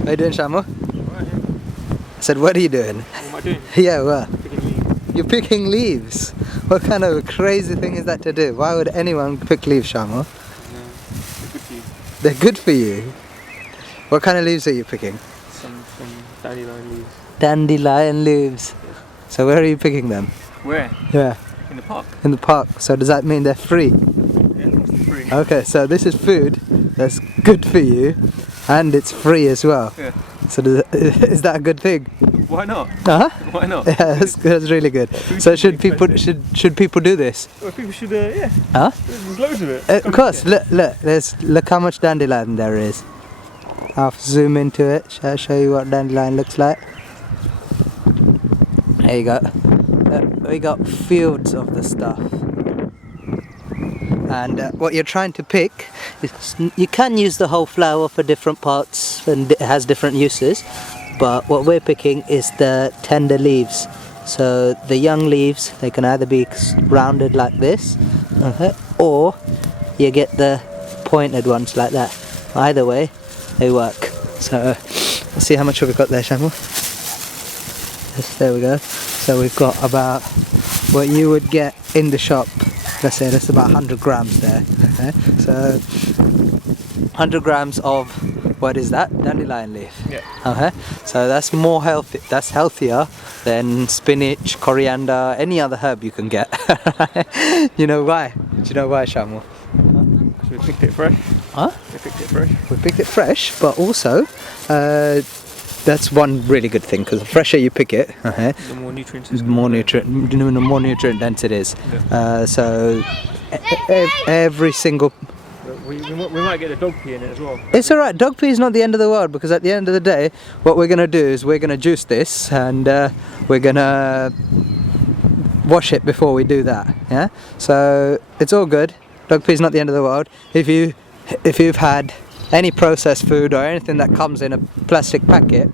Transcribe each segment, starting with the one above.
What are you doing, Shamu? Right, yeah. I said, what are you doing? What am I doing? Yeah, what? Picking leaves. You're picking leaves. What kind of crazy thing is that to do? Why would anyone pick leaves, Shamu? No, they're good for you. They're good for you. What kind of leaves are you picking? Some dandelion leaves. Dandelion leaves. Yeah. So where are you picking them? Where? Yeah, In the park. in the park. So does that mean they're free? Yeah, it's free. Okay, so this is food that's good for you, and it's free as well. Yeah. So is that a good thing? Why not? Huh? Why not? Yeah, that's really good. So should people do this? Well, people should, yeah. Huh? There's loads of it. Of course. Look how much dandelion there is. I'll zoom into it. Shall I show you what dandelion looks like? There you go. We got fields of the stuff. And what you're trying to pick is, you can use the whole flower for different parts and it has different uses, but what we're picking is the tender leaves. So the young leaves, they can either be rounded like this, okay, or you get the pointed ones like that. Either way, they work. So let's see how much we've got there, Shamu. Yes, there we go. So we've got about what you would get in the shop. Let's say that's about 100 grams there. Okay? So 100 grams of, what is that? Dandelion leaf. Yeah. Okay. So that's more healthy. That's healthier than spinach, coriander, any other herb you can get. You know why? Do you know why, Shamu? So we picked it fresh. Huh? We picked it fresh. We picked it fresh, but also that's one really good thing, because the fresher you pick it, okay, The more nutrients. the more nutrient dense it is. Yeah. So every single. We might get the dog pee in it as well. It's alright, dog pee is not the end of the world, because at the end of the day, what we're going to do is we're going to juice this and we're going to wash it before we do that. Yeah? So it's all good. Dog pee is not the end of the world. If you've had any processed food or anything that comes in a plastic packet,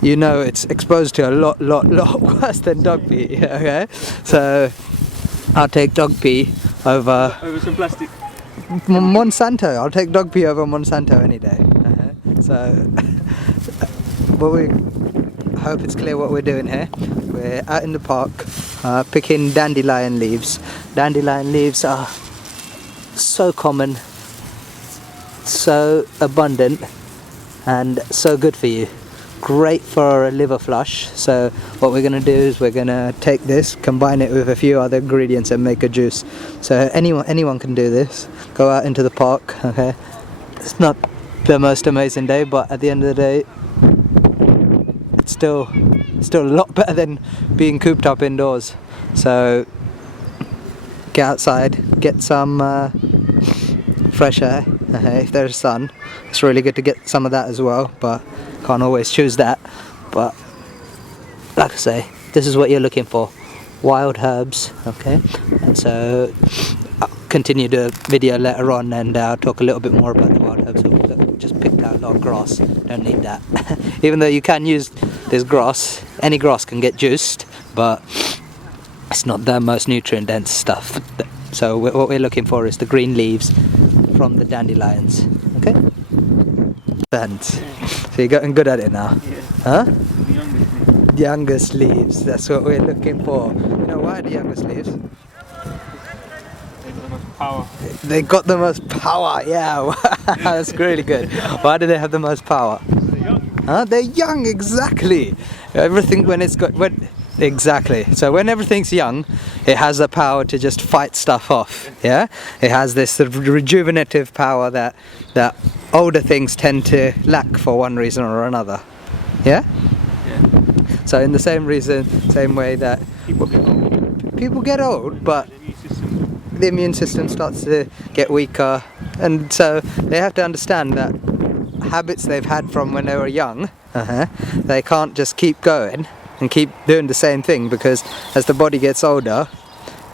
you know it's exposed to a lot worse than dog pee. Okay? So I'll take dog pee over some plastic. Monsanto. I'll take dog pee over Monsanto any day. So, but we hope it's clear what we're doing here. We're out in the park picking dandelion leaves. Dandelion leaves are so common, so abundant, and so good for you. Great for a liver flush. So what we're going to do is we're going to take this, combine it with a few other ingredients and make a juice. So anyone can do this. Go out into the park. Okay, it's not the most amazing day, but at the end of the day, it's still a lot better than being cooped up indoors. So get outside, get some fresh air. Okay, if there's sun, it's really good to get some of that as well, but can't always choose that. But like I say, this is what you're looking for, wild herbs. Okay, and so I'll continue the video later on and I'll talk a little bit more about the wild herbs. So look, just picked out a lot of grass, don't need that. Even though you can use this grass, any grass can get juiced, but it's not the most nutrient dense stuff. So what we're looking for is the green leaves from the dandelions. Okay? And so you're getting good at it now. Yeah. Huh? The youngest leaf. Youngest leaves, that's what we're looking for. You know why the youngest leaves? They've got the most power. They got the most power, yeah. That's really good. Why do they have the most power? They're young. Huh? They're young, exactly. Everything exactly. So when everything's young, it has the power to just fight stuff off. Yeah, it has this sort of rejuvenative power that older things tend to lack for one reason or another. Yeah. Yeah. So in the same way that people get old, but the immune system starts to get weaker, and so they have to understand that habits they've had from when they were young, they can't just keep going and keep doing the same thing, because as the body gets older,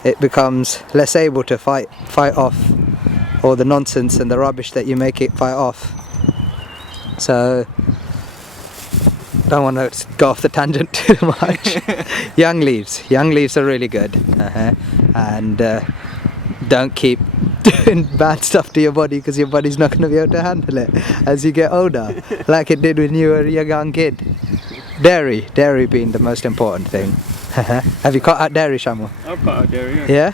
it becomes less able to fight off all the nonsense and the rubbish that you make it fight off. So don't want to go off the tangent too much. Young leaves are really good, and don't keep doing bad stuff to your body because your body's not going to be able to handle it as you get older, like it did when you were a young kid. Dairy being the most important thing. Have you cut out dairy, Shamu? I've cut out dairy, yeah. Yeah?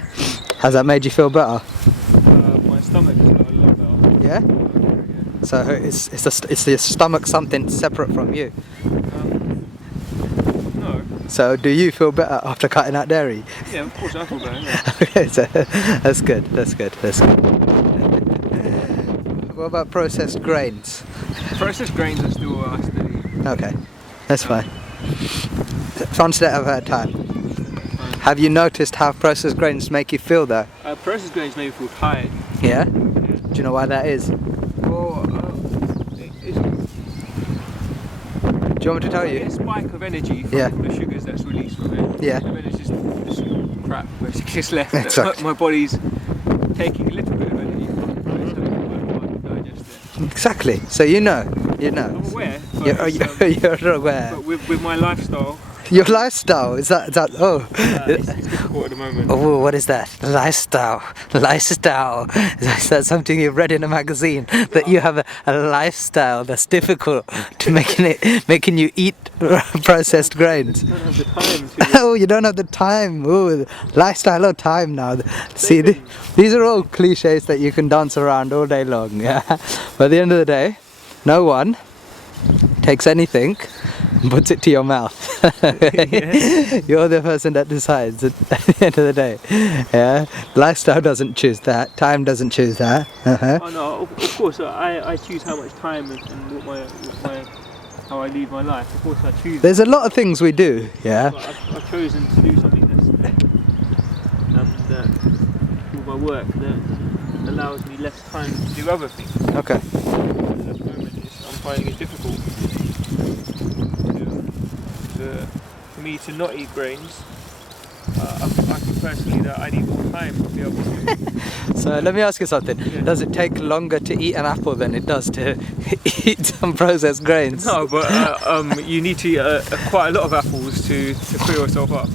Has that made you feel better? My stomach is a lot better. Yeah? So it's your stomach something separate from you? No. So do you feel better after cutting out dairy? Yeah, of course I feel better, yeah. Okay, so that's good. What about processed grains? Processed grains are still I study. Okay, that's fine. One step at a time. Have you noticed how processed grains make you feel though? Processed grains make me feel tired. Yeah? Do you know why that is? Well, Do you want me to tell you? A spike of energy from the sugars that's released from it. Yeah. And then it's just crap basically just left. Exactly. My body's taking a little bit of energy from it, but it's not quite to digest it. Exactly. So you know. I'm aware. But You're aware. But with my lifestyle. Your lifestyle is that oh. It's difficult at the moment. Oh, what is that? Lifestyle. Is that something you've read in a magazine? That you have a lifestyle that's difficult to making you eat processed grains. I don't have the time to. Oh, you don't have the time. Oh, lifestyle or time now. See, these are all cliches that you can dance around all day long. Yeah. But at the end of the day, no one takes anything and puts it to your mouth. You're the person that decides at the end of the day. Yeah, lifestyle doesn't choose that. Time doesn't choose that. Oh no, of course I choose how much time and how I lead my life. Of course I choose. There's a lot of things we do. Yeah. But I've chosen to do something that's with my work that allows me less time to do other things. Okay. At the moment, I'm finding it difficult for me to not eat grains. I think personally that I need more time to be able to. So let me ask you something. Yeah. Does it take longer to eat an apple than it does to eat some processed grains? No, but you need to eat quite a lot of apples to fill yourself up.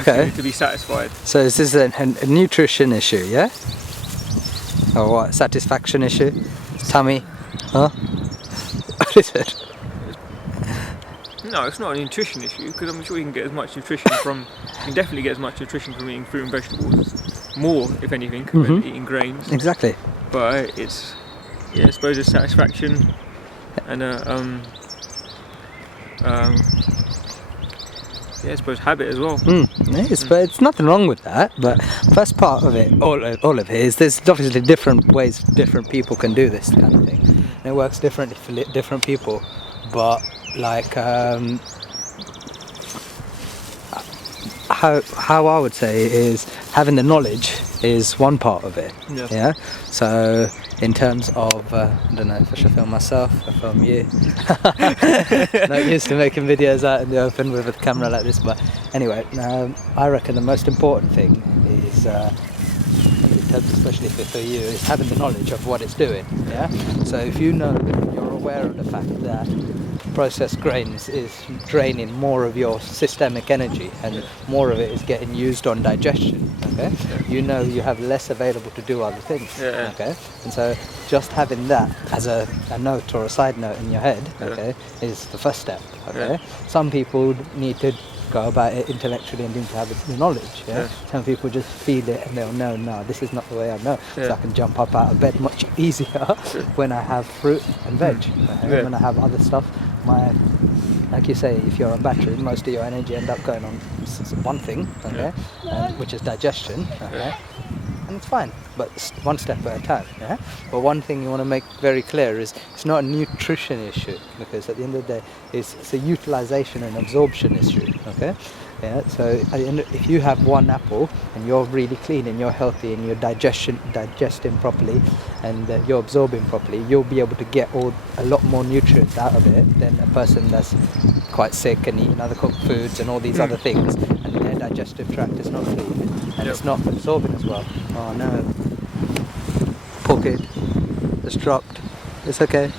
Okay. To be satisfied. So is this a nutrition issue, yeah? Or what? Satisfaction issue? Tummy? Huh? What is it? No, it's not a nutrition issue because I'm sure you can get as much nutrition from. You can definitely get as much nutrition from eating fruit and vegetables. More, if anything, than eating grains. Exactly. But it's, I suppose, a satisfaction and I suppose habit as well. It is, but it's nothing wrong with that. But first part of it, all of it is there's obviously different ways different people can do this kind of thing. And it works differently for different people. But like how I would say is having the knowledge is one part of it. Yes. Yeah. So in terms of I don't know if I should film myself or film you. Not used to making videos out in the open with a camera like this, but anyway, I reckon the most important thing is especially for you is having the knowledge of what it's doing. Yeah. So if you know that you're aware of the fact that processed grains is draining more of your systemic energy and more of it is getting used on digestion, okay? You know you have less available to do other things, okay? And so just having that as a note or a side note in your head, okay, is the first step, okay? Some people need to go about it intellectually and need to have the knowledge, Some people just feel it and they'll know, no, this is not the way I know, so I can jump up out of bed much easier when I have fruit and veg, when I have other stuff. Like you say, if you're on battery, most of your energy end up going on one thing, okay, which is digestion, okay, and it's fine, but one step at a time, But one thing you want to make very clear is it's not a nutrition issue, because at the end of the day, it's a utilization and absorption issue, okay. Yeah, so at the end, if you have one apple and you're really clean and you're healthy and you're digesting properly and you're absorbing properly, you'll be able to get a lot more nutrients out of it than a person that's quite sick and eating other cooked foods and all these other things, and their digestive tract is not clean and it's not absorbing as well. Oh no, poor kid, it's dropped. It's okay,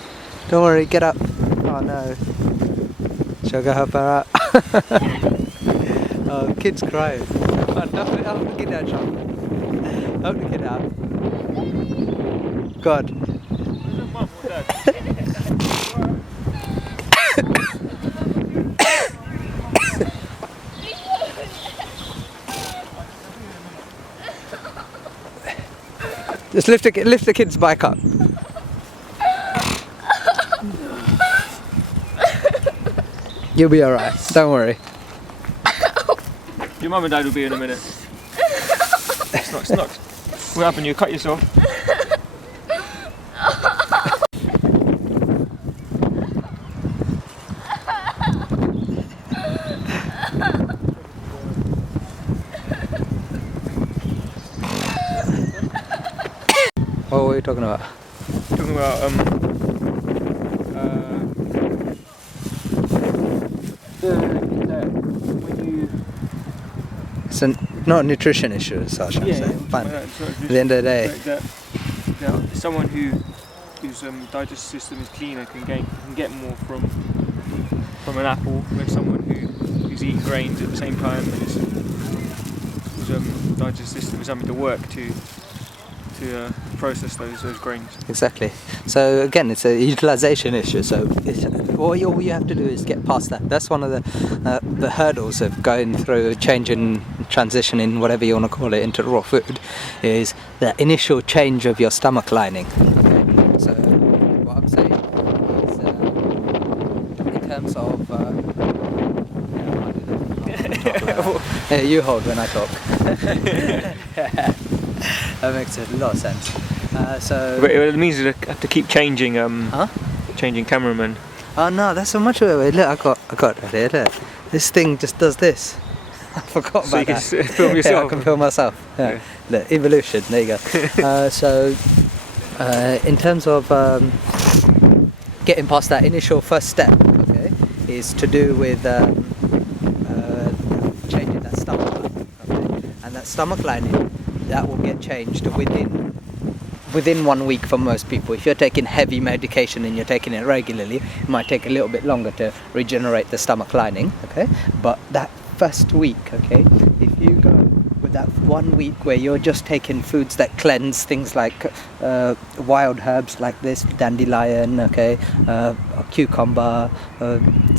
don't worry, get up. Oh no, shall I go help her out? Oh, the kid's crying. Come on, help the kid out, Sean. Help the kid out. God. Mum or dad? Just lift the kid's bike up. You'll be alright, don't worry. Your mum and dad will be in a minute. It's not. What happened? You cut yourself? What were you talking about? Talking about when you It's not a nutrition issue as such, I'm saying. Fine. At the end of the day. that someone whose digestive system is cleaner can get more from an apple than someone who's eating grains at the same time and whose digestive system is having to work to process those grains. Exactly. So again, it's a utilization issue. So all you have to do is get past that. That's one of the hurdles of going through transitioning, whatever you want to call it, into raw food, is the initial change of your stomach lining. Okay. So what I'm saying is, in terms of, you hold when I talk. That makes a lot of sense. But it means you have to keep changing. Changing cameraman. Oh no, that's so much of it. Look, I got it here. Look. This thing just does this. I forgot So about you that. can film yourself. Yeah, I can film myself. Yeah. Look, evolution. There you go. In terms of getting past that initial first step, okay, is to do with changing that stomach lining. Okay? And that stomach lining, that will get changed within 1 week for most people. If you're taking heavy medication and you're taking it regularly, it might take a little bit longer to regenerate the stomach lining, okay? But that first week, okay, if you go with that 1 week where you're just taking foods that cleanse, things like wild herbs like this, dandelion, okay, cucumber,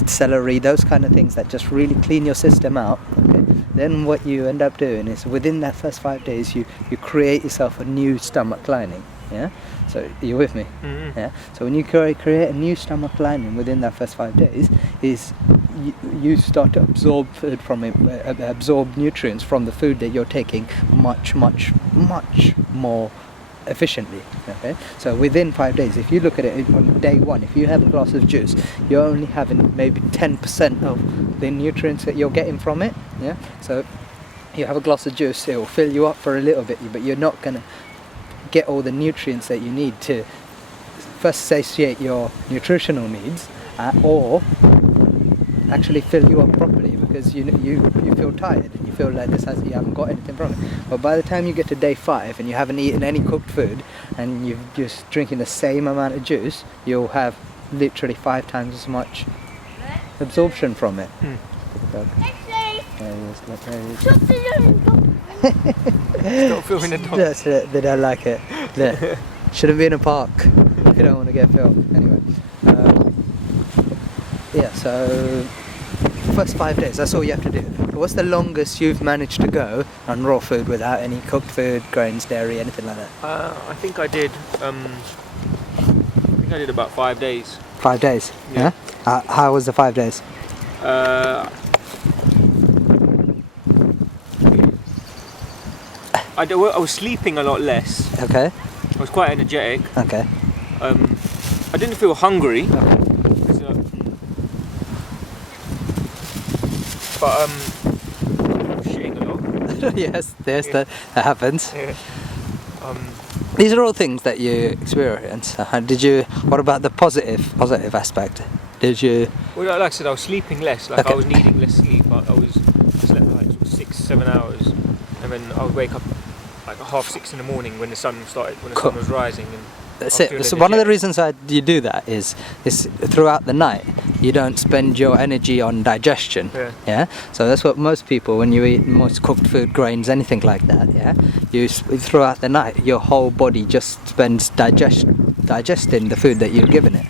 celery, those kind of things that just really clean your system out, okay, then what you end up doing is within that first 5 days you create yourself a new stomach lining. Yeah, so you're with me. Mm-hmm. Yeah, so when you create a new stomach lining within that first 5 days, is you start to absorb food from it, absorb nutrients from the food that you're taking much more efficiently. Okay, so within 5 days, if you look at it on day one, if you have a glass of juice, you're only having maybe 10% of the nutrients that you're getting from it. Yeah, so you have a glass of juice, it will fill you up for a little bit, but you're not gonna get all the nutrients that you need to first satiate your nutritional needs, or actually fill you up properly, because you feel tired and you feel like you haven't got anything from it. But by the time you get to day 5 and you haven't eaten any cooked food and you're just drinking the same amount of juice, you'll have literally 5 times as much absorption from it. Stop filming the dog. That's it, they don't like it. Look, shouldn't be in a park if you don't want to get filmed. Anyway, yeah, so first 5 days, that's all you have to do. What's the longest you've managed to go on raw food without any cooked food, grains, dairy, anything like that? I think I did about 5 days. 5 days? Yeah. How was the 5 days? I was sleeping a lot less. Okay. I was quite energetic. Okay. I didn't feel hungry. But I was shitting a lot. Yes, that happens. Yeah. These are all things that you experience. What about the positive aspect? Did you? Well, like I said, I was sleeping less. Like Okay. I was needing less sleep. I slept like 6-7 hours, and then I would wake up like 6:30 in the morning when the sun sun was rising. And That's it. So one of the reasons you do that is throughout the night you don't spend your energy on digestion. Yeah. So that's what most people, when you eat most cooked food, grains, anything like that, throughout the night your whole body just spends digesting the food that you've given it.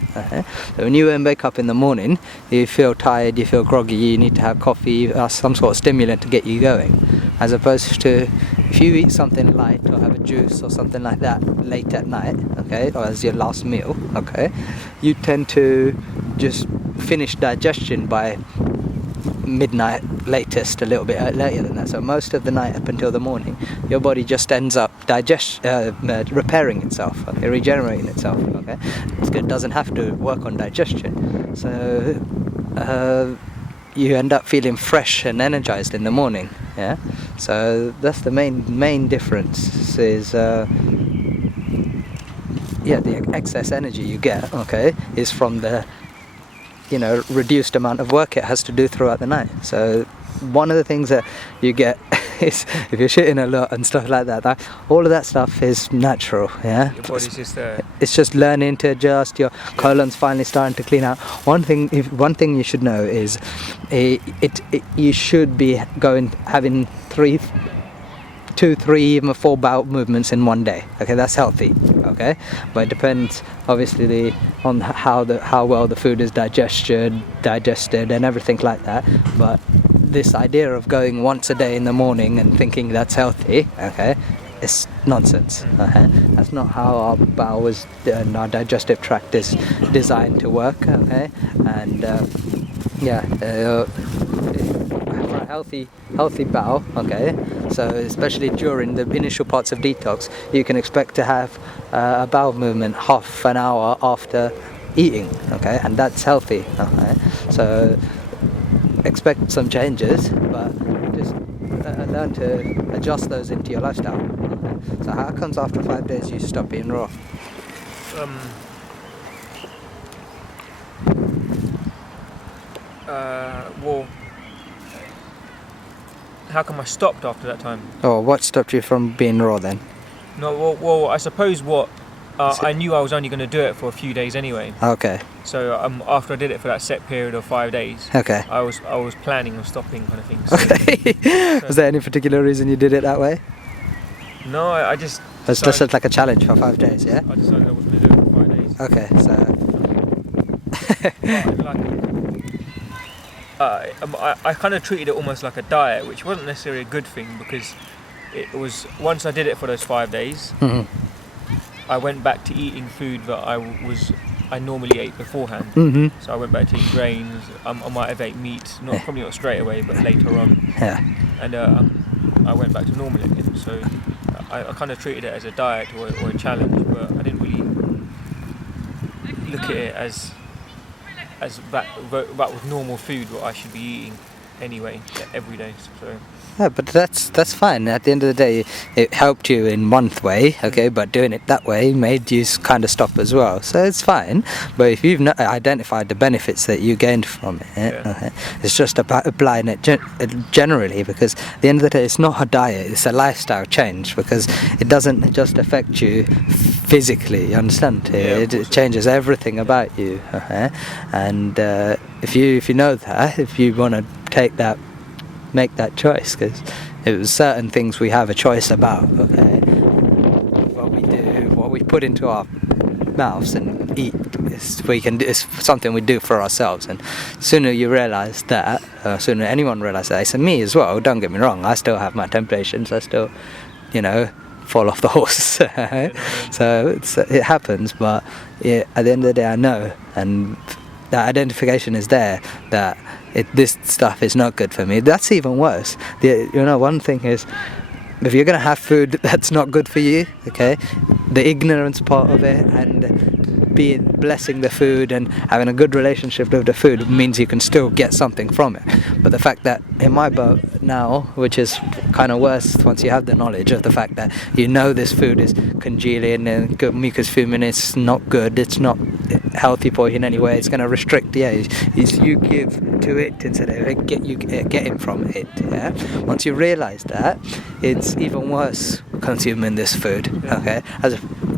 So when you wake up in the morning, you feel tired, you feel groggy, you need to have coffee or some sort of stimulant to get you going, as opposed to if you eat something light or have a juice or something like that late at night, or as your last meal, you tend to just finish digestion by midnight, latest a little bit later than that. So most of the night up until the morning, your body just ends up repairing itself, regenerating itself. It doesn't have to work on digestion. So you end up feeling fresh and energized in the morning. So that's the main difference is the excess energy you get is from the reduced amount of work it has to do throughout the night. So one of the things that you get is if you're shitting a lot and stuff like that, all of that stuff is natural. Your body's just it's just learning to adjust. Your colon's finally starting to clean out. One thing you should know is you should be having 2, 3, even 4 bowel movements in one day. That's healthy. But it depends obviously on how well the food is digested and everything like that. But this idea of going once a day in the morning and thinking that's healthy, it's nonsense. That's not how our bowels and our digestive tract is designed to work. And for a healthy bowel, so especially during the initial parts of detox, you can expect to have a bowel movement half an hour after eating, and that's healthy. So expect some changes, but just learn to adjust those into your lifestyle. So how comes after 5 days you stop eating raw? Well, how come I stopped after that time? Oh, what stopped you from being raw then? No, well, I suppose I knew I was only going to do it for a few days anyway. So after I did it for that set period of 5 days, I was planning on stopping, kind of thing. So, was there any particular reason you did it that way? No, I just. It's just like a challenge for 5 days, yeah? I decided I was going to do it for 5 days. I kind of treated it almost like a diet, which wasn't necessarily a good thing, because it was, once I did it for those 5 days, I went back to eating food that I normally ate beforehand. So I went back to eating grains. I might have ate meat, probably not straight away, but later on. And I went back to normal again. So I kind of treated it as a diet or a challenge, but I didn't really look at it as that was normal food what I should be eating anyway, every day. So. Yeah, but that's fine. At the end of the day, it helped you in one way, but doing it that way made you kind of stop as well. So it's fine. But if you've not identified the benefits that you gained from it, it's just about applying it generally, because at the end of the day, it's not a diet, it's a lifestyle change, because it doesn't just affect you physically, you understand? It changes everything about you. And if you know that, if you want to make that choice, because it was certain things we have a choice about, what we do, what we put into our mouths and eat, it's something we do for ourselves. And sooner you realise that, sooner anyone realises that, it's me as well, don't get me wrong, I still have my temptations, I still, fall off the horse. So it happens, but at the end of the day I know, and that identification is there, that this stuff is not good for me. That's even worse. One thing is, if you're going to have food that's not good for you, the ignorance part of it, and blessing the food and having a good relationship with the food means you can still get something from it. But the fact that in my boat now, which is kind of worse once you have the knowledge of the fact that this food is congealing and mucus fuming, it's not good, it's not healthy for you in any way, it's going to restrict, you give to it instead of getting from it. Once you realise that, it's even worse consuming this food. Do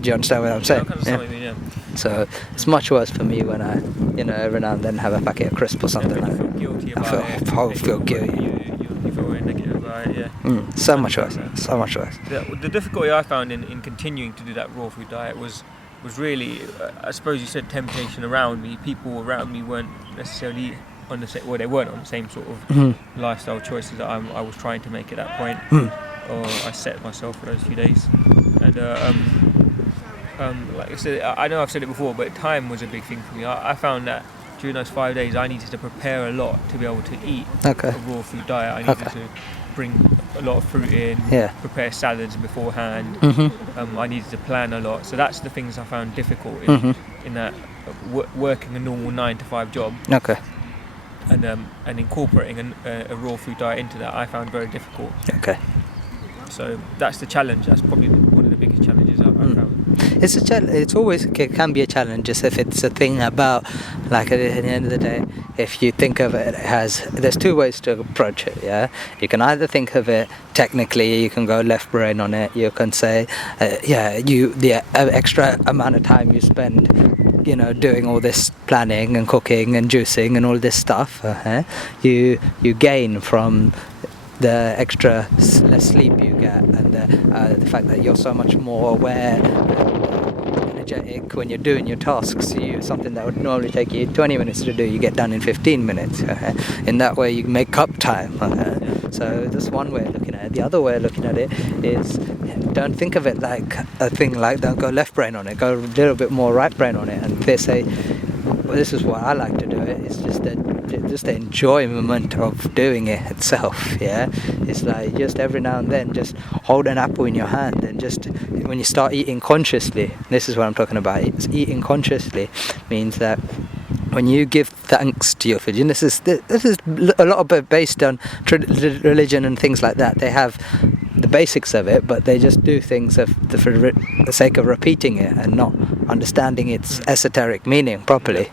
you understand what I'm saying? I understand what you mean, So it's much worse for me when I, every now and then have a packet of crisps or something like that. Guilty I feel guilty. You feel very negative about it, yeah. So much worse. So much worse. The difficulty I found in continuing to do that raw food diet was really, I suppose you said temptation around me. People around me weren't necessarily on the same, they weren't on the same sort of lifestyle choices that I was trying to make at that point, or I set myself for those few days. And like I said, I know I've said it before, but time was a big thing for me. I found that during those 5 days, I needed to prepare a lot to be able to eat a raw food diet. I needed to bring a lot of fruit in, prepare salads beforehand. I needed to plan a lot. So that's the things I found difficult in that working a normal 9-to-5 job. And incorporating a raw food diet into that, I found very difficult. So that's the challenge. That's probably one of the biggest challenges I've found. It's a challenge. It can be a challenge, just if it's a thing about, like, at the end of the day, if you think of it as, there's two ways to approach it. You can either think of it technically, you can go left brain on it. You can say, the extra amount of time you spend, doing all this planning and cooking and juicing and all this stuff, you gain from the extra less sleep you get, and the fact that you're so much more aware and energetic when you're doing your tasks. Something that would normally take you 20 minutes to do, you get done in 15 minutes. In that way, you make up time. So that's one way of looking at it. The other way of looking at it is, don't think of it like a thing like, don't go left brain on it, go a little bit more right brain on it, and they say, well, this is what I like to do it. It's just the enjoyment of doing it itself. It's like, just every now and then, just hold an apple in your hand, and just when you start eating consciously, this is what I'm talking about. It's eating consciously means that when you give thanks to your food, and this is a lot of it based on religion and things like that. They have the basics of it, but they just do things for the sake of repeating it and not understanding its esoteric meaning properly.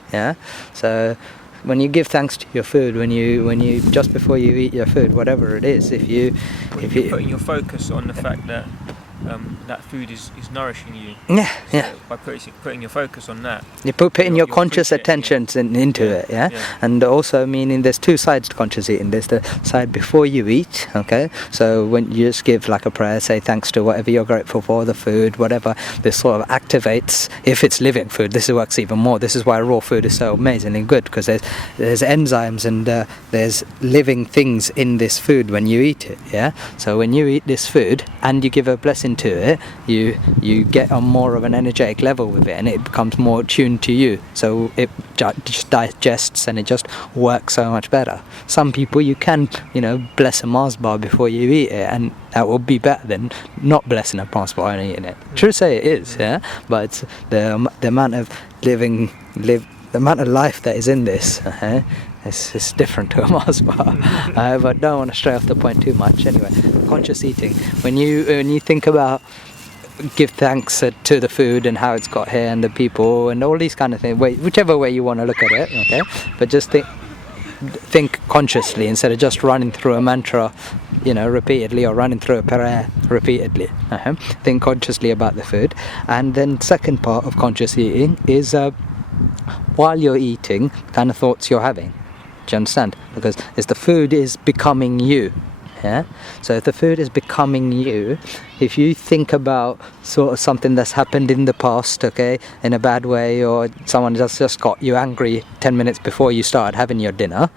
So when you give thanks to your food, when you just before you eat your food, whatever it is, if you're putting your focus on the fact that that food is nourishing you. By putting your focus on that, you putting your conscious attention into it. And also, meaning there's two sides to conscious eating. There's the side before you eat. So when you just give like a prayer, say thanks to whatever you're grateful for, the food, whatever. This sort of activates, if it's living food, this works even more. This is why raw food is so amazingly good, because there's enzymes and there's living things in this food when you eat it. So when you eat this food and you give a blessing to it, you get on more of an energetic level with it, and it becomes more tuned to you, so it just digests and it just works so much better. Some people, you can bless a Mars bar before you eat it, and that will be better than not blessing a Mars bar and eating it. True say it is, but it's the amount of the amount of life that is in this. It's different to a Mars bar, but don't want to stray off the point too much. Anyway, conscious eating. When you think about give thanks to the food and how it's got here and the people and all these kind of things, whichever way you want to look at it, but just think consciously instead of just running through a mantra, repeatedly, or running through a prayer repeatedly. Think consciously about the food. And then second part of conscious eating is while you're eating, kind of thoughts you're having. Do you understand? Because the food is becoming you. So if the food is becoming you, if you think about sort of something that's happened in the past, in a bad way, or someone just got you angry 10 minutes before you started having your dinner,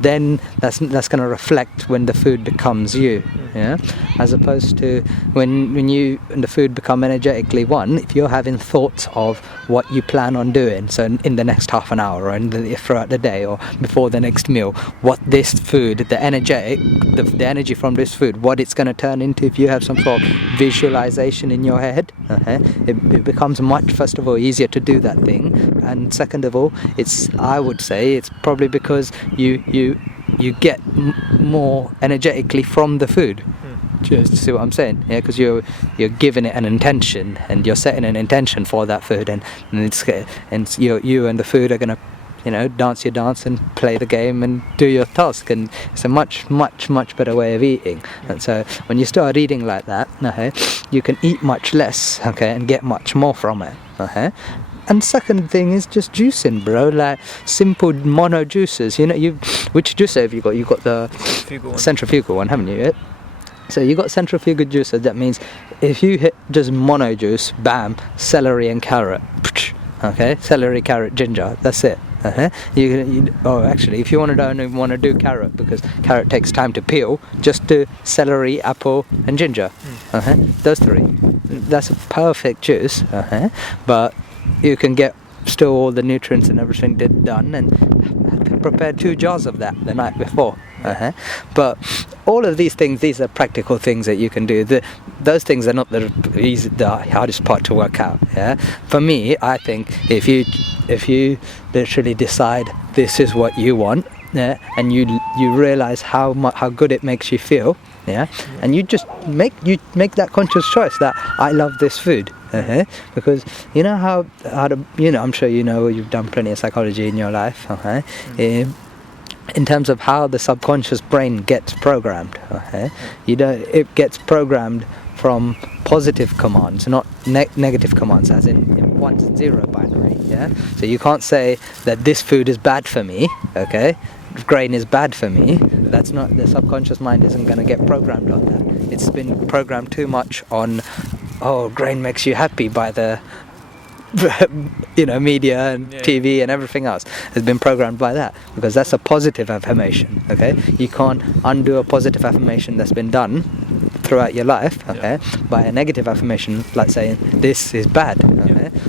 then that's going to reflect when the food becomes you. As opposed to when you and the food become energetically one, if you're having thoughts of what you plan on doing, so in the next half an hour, or throughout the day, or before the next meal, what this food, the energy from this food, what it's going to turn into, if you have some sort of visualization in your head, it becomes much, first of all, easier to do that thing, and second of all, I would say it's probably because you get more energetically from the food. Just see what I'm saying? Because you're giving it an intention, and you're setting an intention for that food, and you and the food are gonna dance your dance and play the game and do your task, and it's a much, much, much better way of eating. And so when you start eating like that, you can eat much less, and get much more from it. And second thing is just juicing, bro. Like simple mono juices. You know, which juicer have you got? You got the centrifugal one, haven't you? Yeah? So you got centrifugal juicer. That means if you hit just mono juice, bam, celery and carrot. Okay, celery, carrot, ginger. That's it. Actually, if you don't even want to do carrot, because carrot takes time to peel, just do celery, apple, and ginger. Those three. That's a perfect juice. But you can get still all the nutrients and everything done, and prepare 2 jars of that the night before. But all of these things, these are practical things that you can do. Those things are not the hardest part to work out. Yeah. For me, I think if you literally decide this is what you want, yeah, and you realize how good it makes you feel, yeah, and you just make that conscious choice that I love this food. Because you know how to, I'm sure you've done plenty of psychology in your life. In terms of how the subconscious brain gets programmed, it gets programmed from positive commands, not negative commands, as in 1 and 0 binary. Yeah, so you can't say that this food is bad for me. Okay, grain is bad for me. That's not, the subconscious mind isn't going to get programmed on that. It's been programmed too much on, grain makes you happy by the media and TV and everything else has been programmed by that, because that's a positive affirmation. Okay, you can't undo a positive affirmation that's been done throughout your life, by a negative affirmation like saying this is bad.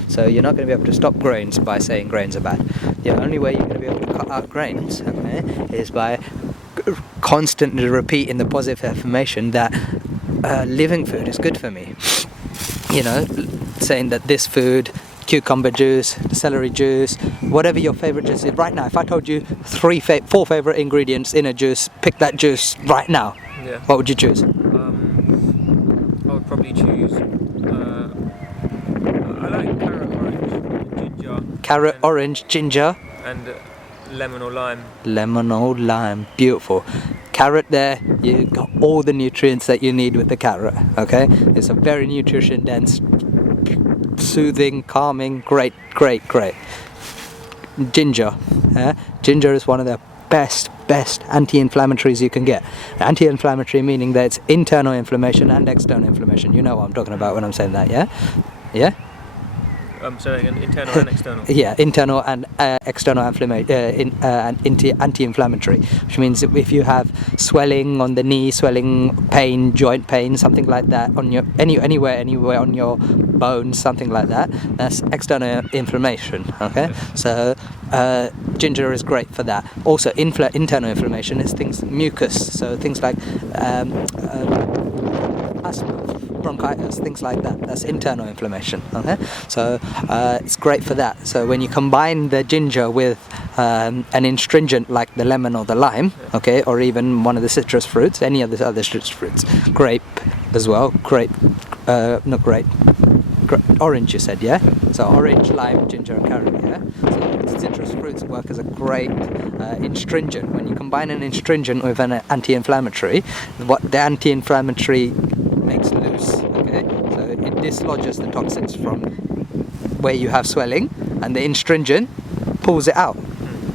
So you're not going to be able to stop grains by saying grains are bad. The only way you're going to be able to cut out grains, is by constantly repeating the positive affirmation that living food is good for me. Saying that this food, cucumber juice, celery juice, whatever your favorite juice is right now. If I told you 4 favorite ingredients in a juice, pick that juice right now. Yeah. What would you choose? I would probably choose. I like carrot, orange, ginger. Carrot, orange, ginger. And lemon or lime. Lemon or lime, beautiful. Carrot there, you got all the nutrients that you need with the carrot. Okay, it's a very nutrition dense, soothing, calming, great. Ginger, ginger is one of the best anti-inflammatories you can get. Anti-inflammatory meaning that it's internal inflammation and external inflammation. You know what I'm talking about when I'm saying that, yeah? So again, internal and external. Yeah, internal and external anti-inflammatory, which means that if you have swelling on the knee, swelling, pain, joint pain, something like that on your anywhere on your bones, something like that, that's external inflammation. Okay, so ginger is great for that. Also, internal inflammation is mucus, so things like asthma, bronchitis, things like that. That's internal inflammation. Okay, so it's great for that. So when you combine the ginger with an astringent like the lemon or the lime, okay, or even one of the citrus fruits, any of the other citrus fruits, grape as well, orange you said, yeah? So orange, lime, ginger and carrot, yeah? So citrus fruits work as a great astringent. When you combine an astringent with an anti-inflammatory, what the anti-inflammatory makes loose, okay? So it dislodges the toxins from where you have swelling, and the astringent pulls it out.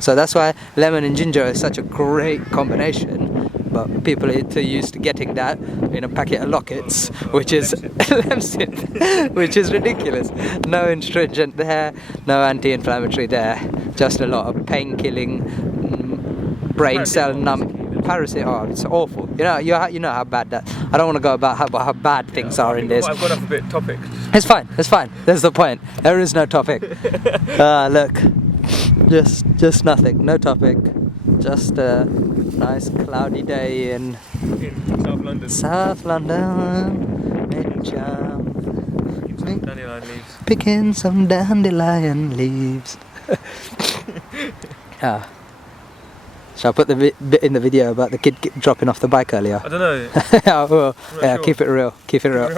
So that's why lemon and ginger is such a great combination. But people are too used to getting that in a packet of lockets, which is which is ridiculous. No astringent there, no anti-inflammatory there, just a lot of pain-killing, brain cell parasite. Oh, it's awful. You know how bad that. I don't want to go about how bad things are in this. I've got off a bit topic. It's fine. That's the point. There is no topic. Look, just nothing. No topic. Just a nice cloudy day in South London. Picking some dandelion leaves. Shall I put the bit in the video about the kid dropping off the bike earlier? I don't know. Sure. Keep it real. Keep it real.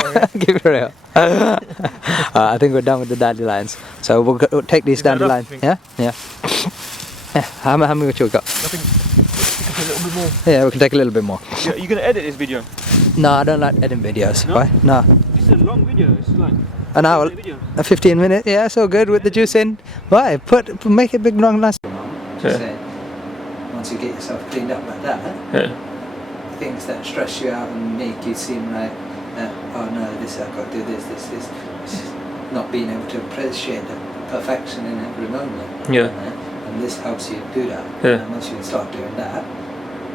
I think we're done with the dandelions. So we'll take these dandelions. Yeah. How much have we got? I think we can take a little bit more. Yeah, we can take a little bit more. Are you going to edit this video? No, I don't like editing videos. No? Why? No. This is a long video. It's like An hour, a 15 minutes. Yeah, so good with the juice in. Right, make it big, long, nice. Once you get yourself cleaned up like that, things that stress you out and make you seem like, oh no, this I've got to do this. Not being able to appreciate the perfection in every moment. Yeah. And this helps you do that. Yeah. And once you start doing that,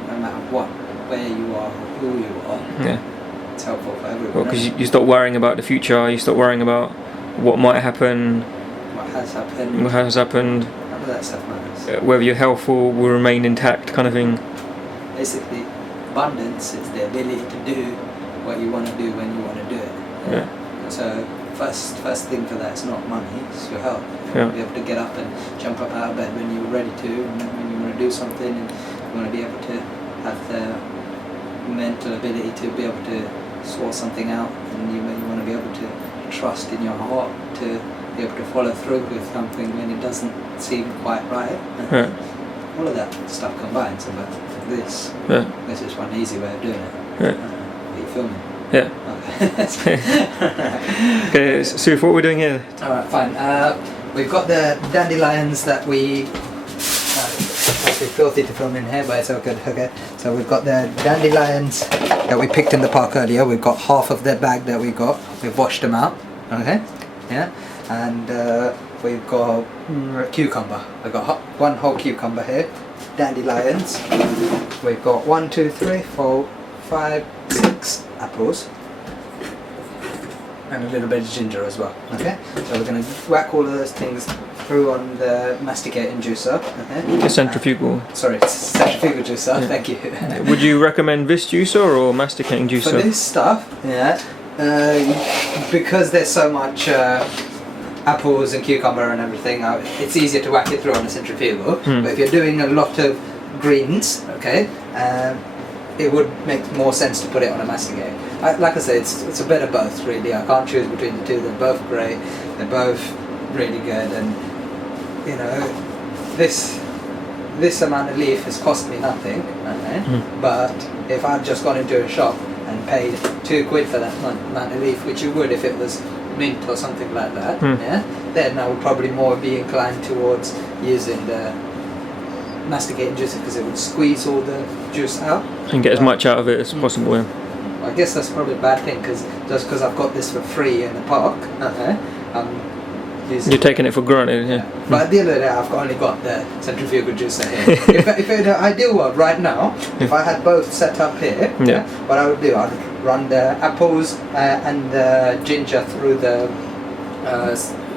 no matter what, where you are, or who you are, it's helpful for everyone. Well, because you stop worrying about the future, you stop worrying about what might happen, what has happened. None of that stuff matters. Whether your health will remain intact, kind of thing. Basically, abundance is the ability to do what you want to do when you want to do it. Yeah. So first thing for that is not money, it's your health. Yeah. Be able to get up and jump up out of bed when you're ready to, and when you want to do something, and you want to be able to have the mental ability to be able to sort something out, and you want to be able to trust in your heart to be able to follow through with something when it doesn't seem quite right. All of that stuff combined. So, but this is one easy way of doing it. Are you filming? Yeah. Okay, so what we're doing here? Alright, fine. We've got the dandelions that we... It's filthy to film in here, but it's all good. Okay, so we've got the dandelions that we picked in the park earlier. We've got half of the bag that we got. We've washed them out. Okay, yeah, and we've got cucumber. We've got one whole cucumber here. Dandelions. We've got 1, 2, 3, 4, 5, 6 apples. And a little bit of ginger as well. Okay, so we're going to whack all of those things through on the masticating juicer. Okay. The centrifugal. Centrifugal juicer. Yeah. Thank you. Would you recommend this juicer or masticating juicer? For this stuff, because there's so much apples and cucumber and everything, it's easier to whack it through on a centrifugal. But if you're doing a lot of greens, okay, it would make more sense to put it on a masticator. Like I say, it's a bit of both really. I can't choose between the two. They're both great. They're both really good, and you know, this amount of leaf has cost me nothing. Okay? But if I'd just gone into a shop and paid £2 for that amount of leaf, which you would if it was mint or something like that, then I would probably more be inclined towards using the masticating juicer because it would squeeze all the juice out and get as much out of it as possible. Yeah. I guess that's probably a bad thing because just because I've got this for free in the park, you're taking it for granted. Yeah. But at the end of the day, I've only got the centrifugal juicer here. if in an ideal world right now, if I had both set up here, what I would do, I'd run the apples and the ginger through the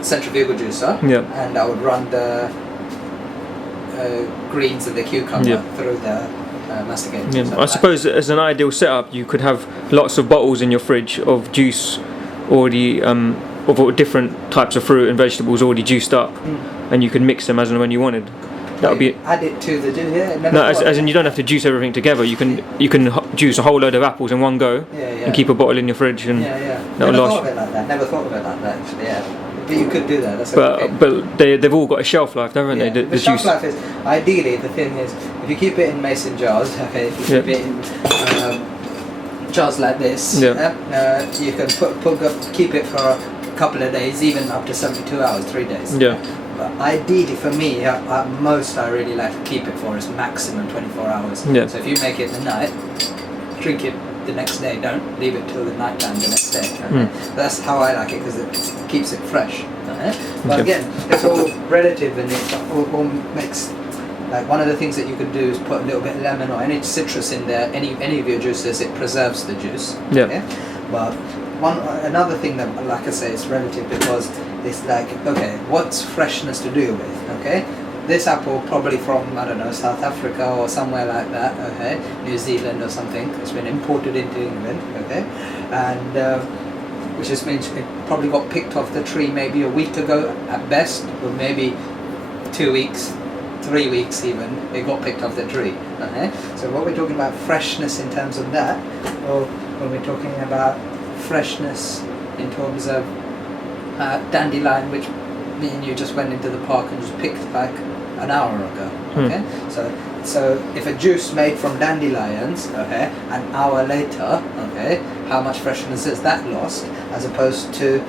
centrifugal juicer, and I would run the greens and the cucumber through the masticator. I suppose as an ideal setup, you could have lots of bottles in your fridge of juice already, of different types of fruit and vegetables already juiced up, and you could mix them as and when you wanted. That would be add it to the juice. No, as in you don't have to juice everything together. You can juice a whole load of apples in one go, and keep a bottle in your fridge, and that'll last. Never thought of it like that. Actually, but you could do that. That's but they've all got a shelf life, haven't they? The shelf juice. life is ideally the thing is if you keep it in mason jars. Okay, if you keep it in jars like this, you can keep it for a couple of days, even up to 72 hours, 3 days. But ideally for me, at most I really like to keep it for is maximum 24 hours. So if you make it the night, drink it the next day, don't leave it till the night time the next day. That's how I like it because it keeps it fresh. But again, it's all relative, and it all makes, like, one of the things that you could do is put a little bit of lemon or any citrus in there, any of your juices, it preserves the juice. But another thing that, like I say, is relative because it's like, okay, what's freshness to do with? Okay, this apple probably from, I don't know, South Africa or somewhere like that, okay, New Zealand or something. It's been imported into England, okay, and which just means it probably got picked off the tree maybe a week ago at best, or maybe 2 weeks, 3 weeks even, it got picked off the tree, okay. So what we're talking about freshness in terms of that, or when we're talking about freshness in terms of dandelion, which me and you just went into the park and just picked like an hour ago. Okay, so if a juice made from dandelions, okay, an hour later, okay, how much freshness is that lost, as opposed to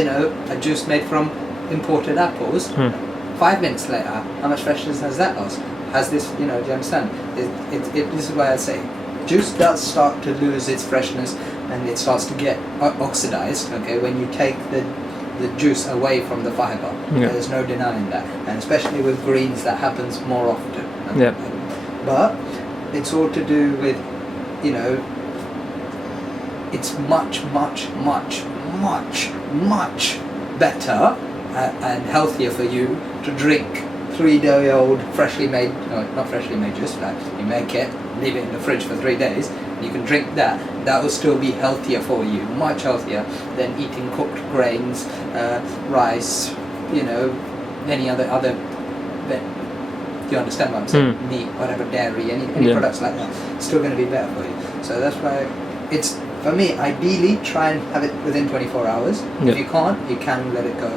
a juice made from imported apples, 5 minutes later, how much freshness has that lost? Has this, do you understand? This is why I say, juice does start to lose its freshness and it starts to get oxidized, okay, when you take the juice away from the fiber. Yeah. There's no denying that, and especially with greens that happens more often. Yeah. But it's all to do with, it's much better and healthier for you to drink 3-day-old freshly made, not freshly made juice, like you make it, leave it in the fridge for 3 days, you can drink that. That will still be healthier for you, much healthier than eating cooked grains, rice, any other do you understand what I'm saying? Meat, whatever, dairy, any products like that, still going to be better for you. So that's why it's, for me, ideally try and have it within 24 hours. If you can't, you can let it go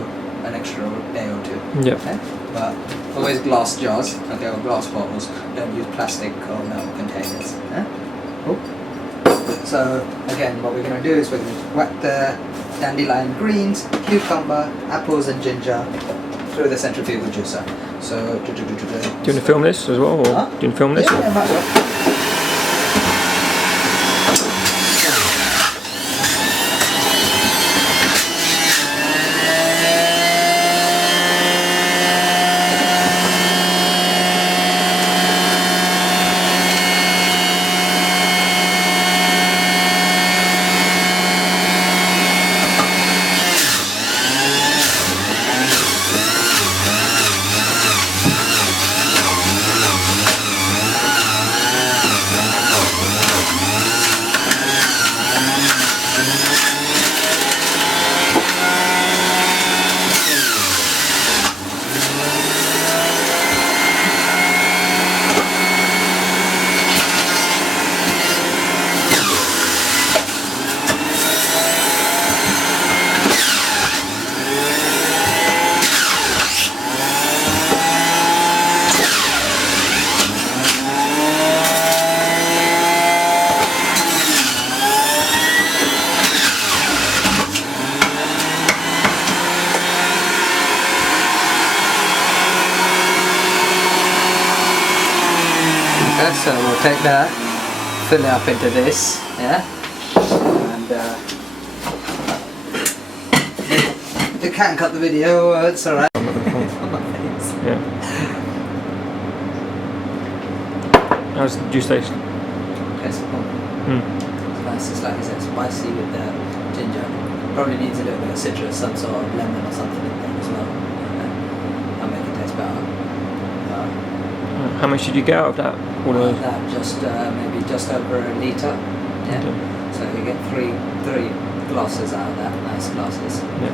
an extra day or two. Okay? But always glass jars, okay, or glass bottles. Don't use plastic or metal containers. Cool. So again, what we're going to do is we're going to whack the dandelion greens, cucumber, apples and ginger through the centrifugal juicer. So do you want to film this as well, or do you want to film this? Yeah, might as well. So we'll take that, fill it up into this, and you can cut the video, it's alright. Yeah. How's the juice taste? It's nice, it's like you said, spicy with the ginger. Probably needs a little bit of citrus, some sort of lemon or something in there as well. I'll make it taste better. How much did you get out of that? That just maybe just over a litre. Yeah. Okay. So you get three glasses out of that, nice glasses. Yeah.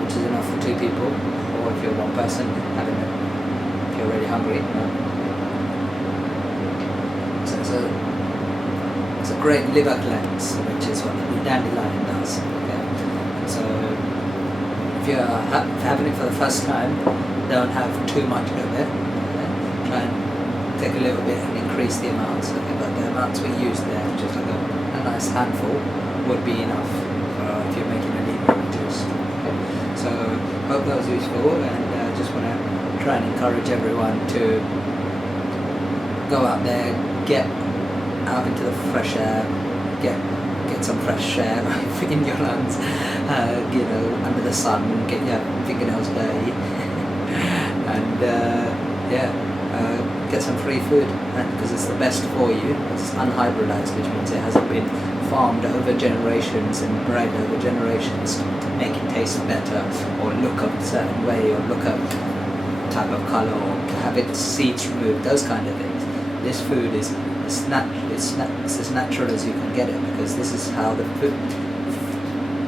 Which is enough for 2 people, or if you're one person having it, if you're really hungry. So it's a great liver cleanse, which is what the dandelion does. Okay. So if you're having it for the first time, don't have too much of it. Try and take a little bit and increase the amounts, okay, but the amounts we use there, just like a nice handful, would be enough if you're making a litre of juice. Okay. So hope that was useful, and just want to try and encourage everyone to go out there, get out into the fresh air, get some fresh air in your lungs, under the sun, get your fingernails dirty, and get some free food, because it's the best for you. It's unhybridized, which means it hasn't been farmed over generations and bred over generations to make it taste better or look a certain way or look a type of color or have its seeds removed, those kind of things. This food is it's as natural as you can get it, because this is how the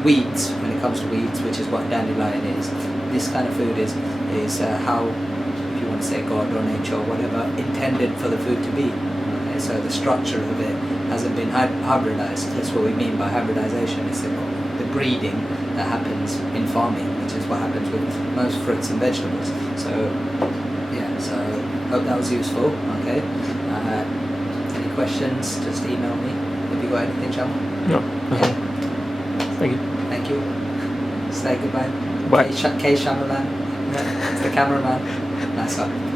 weeds, when it comes to weeds, which is what dandelion is, this kind of food is how, you want to say God or nature or whatever, intended for the food to be. Okay, so the structure of it hasn't been hybridized. That's what we mean by hybridization. It's the breeding that happens in farming, which is what happens with most fruits and vegetables. So hope that was useful. Okay. Any questions? Just email me. Have you got anything, Chum? No. Yeah. Thank you. Thank you. Say goodbye. Bye. K Shyamalan. It's the cameraman. Nice one.